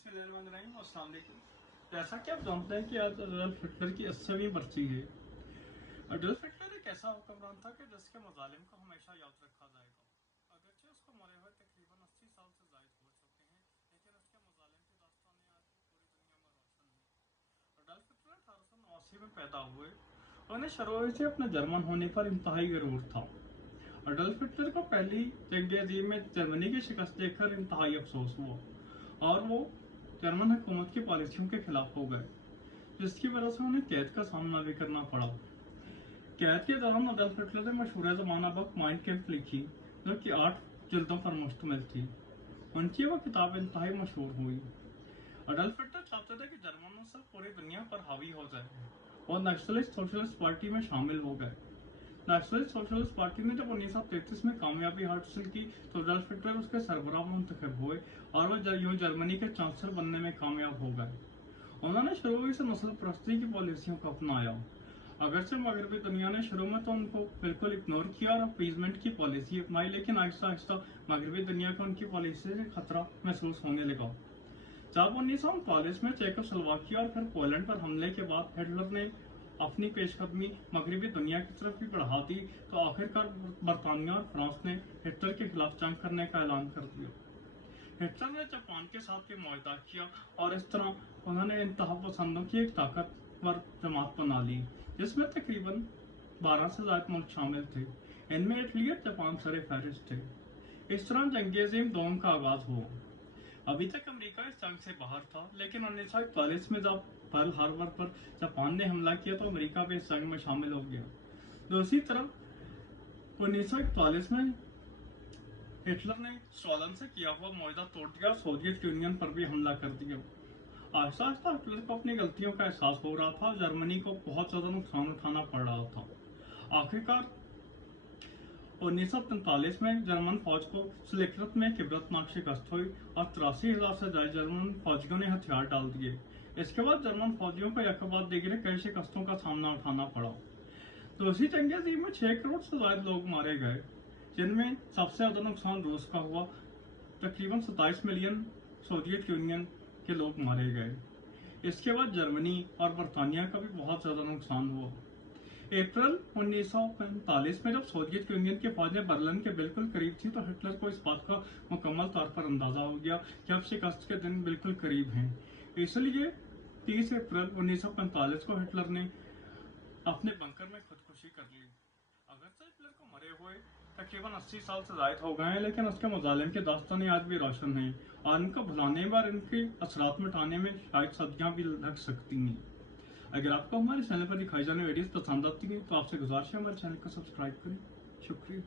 बिस्मिल्लाहिर्रहमानिर्रहीम। अस्सलाम वालेकुम। जैसा कि आप जानते हैं कि आज अडल्फ हिटलर की 80वीं बरसी है। अडल्फ हिटलर एक ऐसा हुक्मरान था कि जिसके मजालिम को हमेशा याद रखा जाएगा। अगरचे उसको मरे हुए तकरीबन 80 साल से जायद हो चुके हैं, लेकिन उसके मजालिम की दास्तानें आज भी पूरी दुनिया में रोशन हैं। अडल्फ हिटलर 1889 में पैदा हुए। उन्हें शुरू से अपने जर्मन होने पर इंतहाई गरूर था। अडल्फ हिटलर को पहली जंग अजीम में जर्मनी की शिकस्त देखकर इंतहाई अफसोस हुआ और वो जर्मन हुकूमत की पॉलिसियों के खिलाफ हो गए, जिसकी वजह से उन्हें कैद का सामना भी करना पड़ा। कैद के दौरान अडल्फ हिटलर ने मशहूर ज़माना बुक माइंड कैंप लिखी, जो कि 8 जिल्दों पर मुश्तमिल थी। उनकी वो किताब इंतहाई मशहूर हुई। अडल्फ हिटलर चाहते थे कि जर्मन से पूरी दुनिया पर हावी हो जाए और नेशनलिस्ट सोशलिस्ट पार्टी में शामिल हो गए। नेशनलिस्ट सोशलिस्ट पार्टी ने जब 1933 में कामयाबी हासिल की तो अडल्फ हिटलर उसके सरबराह मुंतखब हुए और वो यूं जर्मनी के चांसलर बनने में कामयाब हो गए। उन्होंने शुरू से नस्ल परस्ती की पॉलिसियों को अपनाया। अगरचे मगरबी दुनिया ने शुरू में तो उनको बिल्कुल इग्नोर किया और अपीजमेंट की पॉलिसी अपनाई, लेकिन आहिस्ता आहिस्ता मगरबी दुनिया को उनकी पॉलिसी से खतरा महसूस होने लगा। जब 1939 में चेकोस्लोवाकिया और फिर पोलैंड पर हमले के बाद हिटलर ने अपनी पेशकदमी मगरबी दुनिया की तरफ भी बढ़ा दी, तो आखिरकार बरतानिया और फ्रांस ने हिटलर के खिलाफ जंग करने का ऐलान कर दिया। हिटलर ने जापान के साथ भी मुआहदा किया और इस तरह उन्होंने इंतहा पसंदों की एक ताकतवर जमात बना ली, जिसमें तकरीबन 12 से ज्यादा मुल्क शामिल थे। इनमें इटली और जापान सरे फहरिस्त थे। इस तरह जंग अज़ीम दोम का आगाज हुआ। अभी तक अमेरिका इस जंग से बाहर था, लेकिन 1941 में जब पर्ल हार्बर पर जापान ने हमला किया तो अमेरिका भी इस जंग में शामिल हो गया। दूसरी तरफ 1941 में हिटलर ने स्टालिन से किया हुआ मुआहदा तोड़ दिया, सोवियत यूनियन पर भी हमला कर दिया। आहिस्ता आहिस्ता हिटलर को अपनी गलतियों का एहसास हो रहा था। जर्मनी को बहुत ज्यादा नुकसान उठाना पड़ रहा था। आखिरकार 1943 में जर्मन फौज को सिलेक्ट्रत में एक इबरतनाक शिकस्त हुई और 83,000 से ज्यादा जर्मन फौजियों ने हथियार डाल दिए। इसके बाद जर्मन फौजियों को एक बाद देखने कई शिकस्तों का सामना उठाना पड़ा। दूसरी जंग अज़ीम में 6 करोड़ से ज्यादा लोग मारे गए, जिनमें सबसे ज्यादा नुकसान रूस का हुआ। तकरीबन 27 मिलियन सोवियत यूनियन के लोग मारे गए। इसके बाद जर्मनी और बरतानिया का भी बहुत ज्यादा नुकसान हुआ। अप्रैल 1945 में जब सोवियत यूनियन की फौजें बर्लिन के बिल्कुल करीब थी, तो हिटलर को इस बात का मुकम्मल तौर पर अंदाजा हो गया कि अब शिकस्त के दिन बिल्कुल करीब हैं। इसलिए 30 अप्रैल 1945 को हिटलर ने अपने बंकर में खुदकुशी कर ली। अगरचे हिटलर को मरे हुए तकरीबन 80 साल से जायद हो गए हैं, लेकिन उसके मुजालिम की दास्तानें आज भी रोशन हैं और इनको भुलाने और इनके असरात मिटाने में शायद सदियां भी लग सकती हैं। अगर आपको हमारे चैनल पर दिखाई जाने वीडियोस पसंद आती है तो आपसे गुजारिश है हमारे चैनल को सब्सक्राइब करें। शुक्रिया।